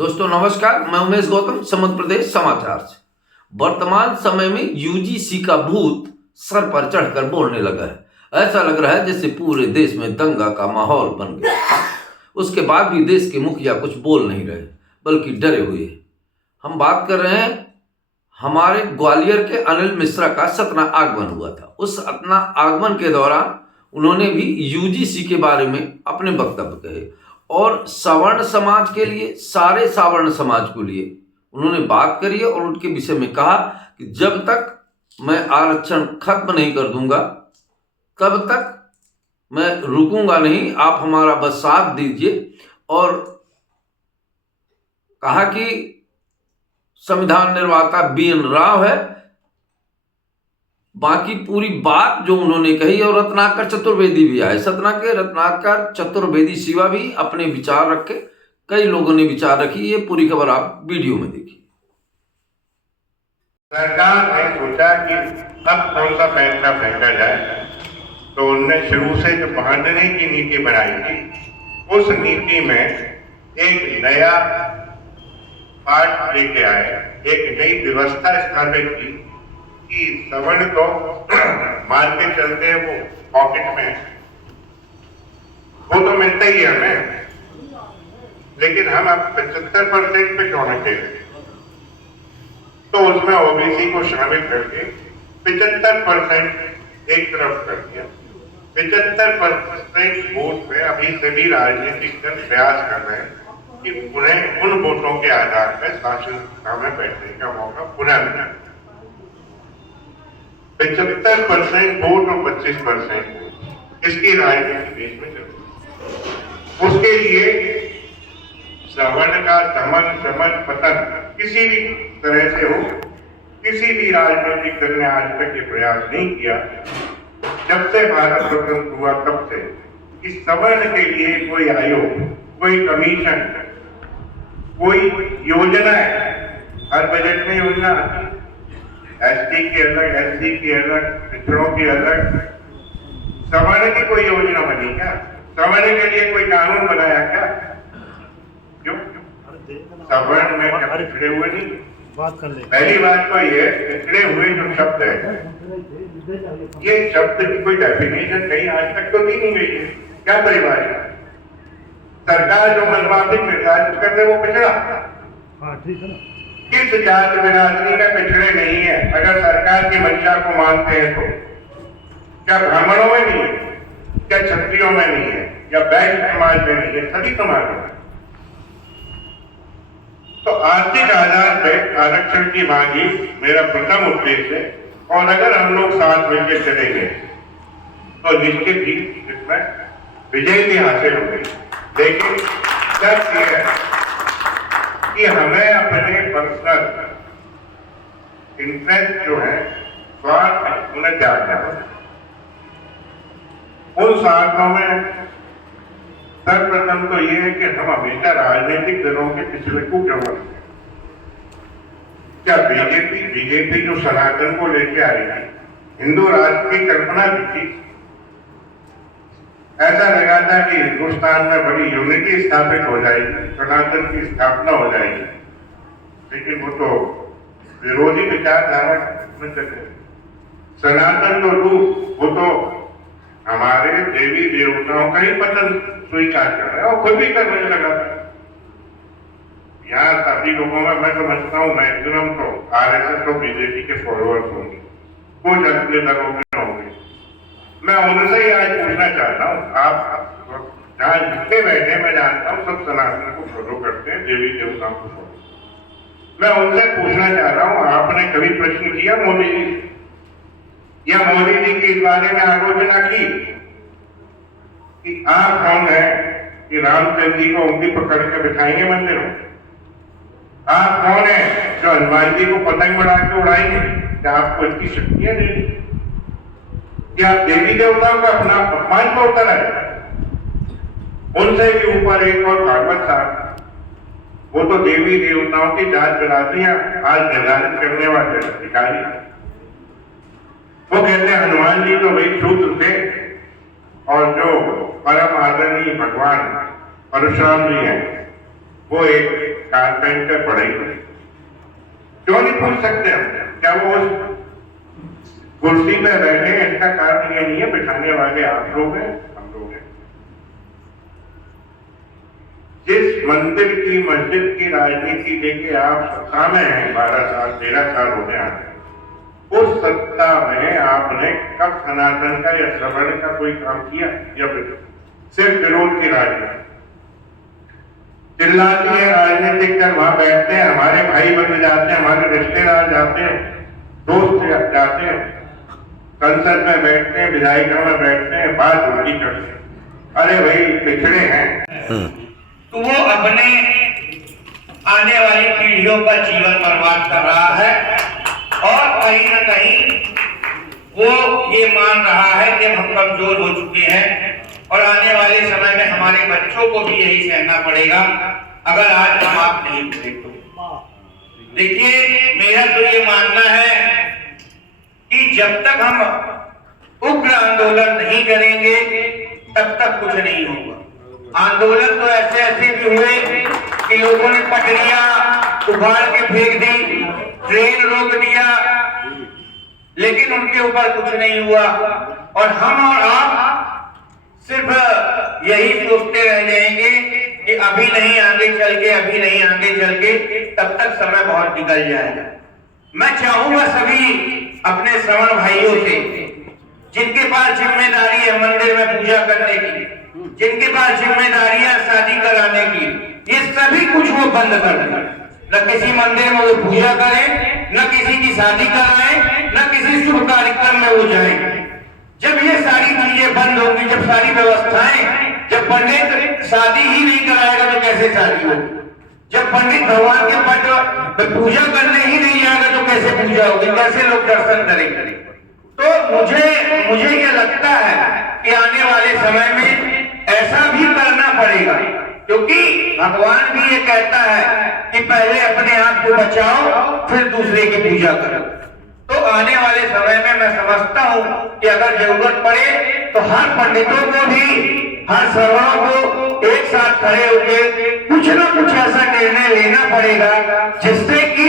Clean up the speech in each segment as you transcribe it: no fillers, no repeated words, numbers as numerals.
दोस्तों नमस्कार, मैं उमेश गौतम, मध्य प्रदेश समाचार से। वर्तमान समय में यूजीसी का भूत सर पर चढ़कर बोलने लगा है। ऐसा लग रहा है जैसे पूरे देश में दंगा का माहौल बन गया। उसके बाद भी देश के मुखिया कुछ बोल नहीं रहे, बल्कि डरे हुए हैं। हम बात कर रहे हैं हमारे ग्वालियर के अनिल मिश्रा का सतना आगमन हुआ था। उस सतना आगमन के दौरान उन्होंने भी यूजीसी के बारे में अपने वक्तव्य कहे और सवर्ण समाज के लिए, सारे सवर्ण समाज के लिए उन्होंने बात करी और उनके विषय में कहा कि जब तक मैं आरक्षण खत्म नहीं कर दूंगा तब तक मैं रुकूंगा नहीं, आप हमारा बस साथ दीजिए। और कहा कि संविधान निर्माता BN राव है। बाकी पूरी बात जो उन्होंने कही, और रत्नाकर चतुर्वेदी भी आए। सतना के रत्नाकर चतुर्वेदी शिवा भी अपने विचार रखे, कई लोगों ने विचार रखी। ये पूरी खबर आप वीडियो में देखिए। सरकार ने सोचा कि अब कौन सा फैसला फेंका जाए, तो उनने शुरू से जो बांटने की नीति बनाई थी, उस नीति में एक नया पार्ट लेके आए, एक नई व्यवस्था स्थापित की कि सवर्ण को मान के चलते हैं वो पॉकेट में, वो तो मिलता ही है हमें, लेकिन हम अब 75% पे क्यों नहीं थे? तो उसमें ओबीसी को शामिल करके 75% एक तरफ कर दिया। 75% वोट पे अभी सभी राजनीतिक दल प्रयास कर रहे हैं कि उन्हें उन वोटों के आधार पर शासन सत्ता में बैठने का मौका पुनः मिला। 75% वोट और 25% वोट, इसकी राजनीति देश में चल रही है। उसके लिए सवर्ण का दमन पतन किसी भी तरह से हो, किसी भी राजनीतिक दल ने आज तक ये प्रयास नहीं किया, जब से भारत स्वतंत्र हुआ तब से, कि सवर्ण के लिए कोई आयोग, कोई कमीशन, कोई योजना है। हर बजट में योजना आती है, एसटी की अलग, एससी की अलग, पिछड़ों की अलग। सवर्ण की कोई योजना बनी क्या? सवर्ण के लिए कोई कानून बनाया क्या? क्यों? सवर्ण में क्या पिछड़े हुए नहीं? पहली बात तो ये, पिछड़े हुए जो शब्द है, ये शब्द की कोई डेफिनेशन कहीं आज तक तो दी नहीं गई है। क्या परिभाषा? सरकार जो मनमाफिक निर्धारित कर दे वो पिछड़ा। किस जात बिरादरी में पिछड़े नहीं है? अगर सरकार की मंशा को मानते हैं तो क्या ब्राह्मणों में नहीं है? क्या क्षत्रियों में नहीं है? या वैश्य समाज में नहीं है? सभी समाजों में। तो आर्थिक आधार पर आरक्षण की मांग ही मेरा प्रथम उद्देश्य है, और अगर हम लोग साथ मिलकर चलेंगे तो निश्चित ही इसमें विजय भी हासिल होगी। लेकिन सच ये है कि हमें अपने पर्सनल इंटरेस्ट जो है, स्वार्थ, उन्हें त्यागना होगा। उन स्वार्थों में सर्वप्रथम तो ये है कि हम हमेशा राजनीतिक दलों के पिछले को क्यों बनते हैं? क्या बीजेपी जो सनातन को लेके आई थी, हिंदू राष्ट्र की कल्पना की थी, ऐसा लगा था कि हिंदुस्तान में बड़ी यूनिटी स्थापित हो जाएगी, सनातन की स्थापना हो जाएगी, लेकिन वो तो विरोधी विचारधारा में चले। सनातन तो रूप, वो तो हमारे देवी देवताओं का ही पतन स्वीकार कर रहा है और खुद भी करने लगा था। यहाँ सभी लोगों में मैं समझता हूँ मैक्सिमम तो RSS और बीजेपी के फॉलोअर्स होंगे, कुछ अपने दलों के होंगे। मैं उनसे ही आज पूछना चाहता हूँ, आप जहाँ जितने बैठे मैं जानता हूँ सब सनातन को फॉलो करते हैं, देवी देवताओं को फॉलो। मैं उनसे पूछना चाह रहा हूँ, आपने कभी प्रश्न किया मोदी जी या मोदी जी की इस बारे में आलोचना की कि आप कौन है कि रामचंद्र जी को उंगली पकड़ के बिठाएंगे मंदिरों? आप कौन है जो हनुमान जी को पतंग बढ़ा के उड़ाएंगे? क्या आपको इतनी शक्तियां देगी? क्या देवी देवताओं का अपना अपमान को उतर है? उनसे भी ऊपर एक और भागवत साहब, वो तो देवी देवताओं की जात बिरादरियां आज निर्धारित करने वाले अधिकारी। वो कहते हैं हनुमान जी तो वही शूद्र थे, और जो परम आदरणीय भगवान परशुराम जी हैं वो एक कारपेंटर बढ़ई क्यों नहीं पूछ सकते हम? क्या वो उस कुर्सी में बैठे हैं? इसका कारण ये नहीं है बिठाने वाले आप लोग हैं, हम लोग हैं। जिस मंदिर की मस्जिद की राजनीति लेके आप सत्ता में हैं, 12 साल 13 साल होने आ रहे, उस सत्ता में आपने कब सनातन का या सवर्ण का कोई काम किया? या फिर सिर्फ विरोध की राजनीति चिल्लाती है, राजनीतिक दल वहां बैठते हैं, हमारे भाई बन जाते हैं, हमारे रिश्तेदार जाते हैं, दोस्त जाते हैं, संसद में बैठते हैं, विधायिका में बैठते हैं, बात उल्टी करते हैं, अरे भाई पिछड़े हैं। तो वो अपने आने वाली पीढ़ियों का जीवन बर्बाद कर रहा है और कहीं ना कहीं वो ये मान रहा है कि हम कमजोर हो चुके हैं और आने वाले समय में हमारे बच्चों को भी यही सहना पड़ेगा अगर आज हम आप नहीं उठे तो। देखिए, मेरा तो ये मानना है कि जब तक हम उग्र आंदोलन नहीं करेंगे तब तक कुछ नहीं होगा। आंदोलन तो ऐसे ऐसे भी हुए कि लोगों ने पटरियां उखाड़ के फेंक दी, ट्रेन रोक दिया, लेकिन उनके ऊपर कुछ नहीं हुआ और हम और आप सिर्फ यही सोचते रह जाएंगे कि अभी नहीं आगे चल के, अभी नहीं आगे चल के, तब तक समय बहुत निकल जाएगा। मैं चाहूंगा सभी अपने श्रवण भाइयों से, जिनके पास जिम्मेदारी है मंदिर में पूजा करने की, जिनके पास जिम्मेदारियां शादी कराने की, ये सभी कुछ वो बंद कर दें। न किसी मंदिर में वो पूजा करें, न किसी की शादी कराएं, न किसी शुभ कार्यक्रम में वो जाएं। जब ये सारी चीजें बंद होंगी, जब सारी व्यवस्थाएं, जब पंडित शादी ही नहीं कराएगा तो कैसे शादी होगी? जब पंडित भगवान के पट पूजा करने ही नहीं जाएगा तो कैसे पूजा होगी? कैसे लोग दर्शन करेंगे? तो मुझे ये लगता है कि आने वाले समय में ऐसा भी करना पड़ेगा, क्योंकि भगवान भी ये कहता है कि पहले अपने आप को बचाओ फिर दूसरे की पूजा करो। तो आने वाले समय में मैं समझता हूं कि अगर जरूरत पड़े तो हर पंडितों को भी, हर श्रवणों को एक साथ खड़े होकर कुछ न कुछ ऐसा निर्णय लेना पड़ेगा जिससे कि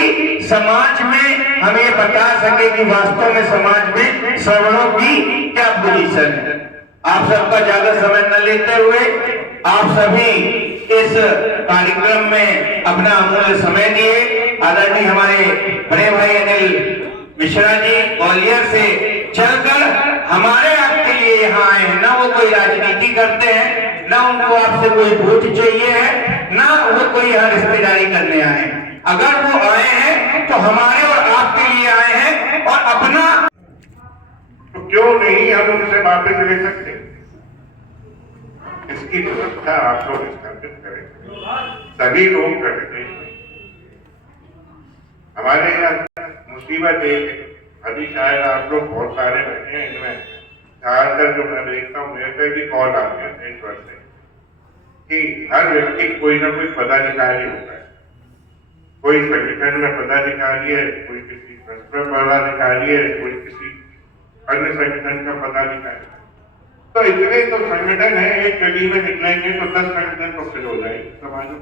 समाज में हम ये बता सके कि वास्तव में समाज में श्रवणों की क्या पोजीशन है। आप सबका ज्यादा समय न लेते हुए आप सभी इस कार्यक्रम में अपना अमूल्य समय दिए। आदरणीय हमारे बड़े भाई अनिल मिश्रा जी ग्वालियर से चलकर हमारे आपके लिए यहाँ आए हैं। ना वो कोई राजनीति करते हैं, ना उनको आपसे कोई वोट चाहिए है, ना वो कोई यहाँ रिश्तेदारी करने आए हैं। अगर वो आए हैं तो हमारे और आपके लिए आए हैं और अपना तो क्यों नहीं हम उनसे वापस ले सकते? इसकी व्यवस्था आप लोग स्थापित करें, सभी लोग करते हैं। हमारे यहाँ मुसीबत एक है, अभी शायद आप लोग बहुत सारे बैठे हैं, इनमें ज्यादातर जो मैं देखता हूँ मेरे पे भी कॉल आते हैं इस वर्ष से कि हर व्यक्ति कोई ना कोई पदाधिकारी होता है, कोई संगठन में पदाधिकारी है, कोई किसी ट्रस्ट में पदाधिकारी है, कोई किसी अन्य संगठन का पदाधिकारी। तो इतने तो संगठन है, एक गली में निकलेंगे तो 10 संगठन तो फिर हो जाएंगे समाज में,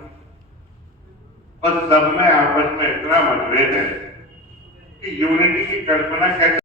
और सब में आपस में इतना मतभेद है कि यूनिटी की कल्पना कैसे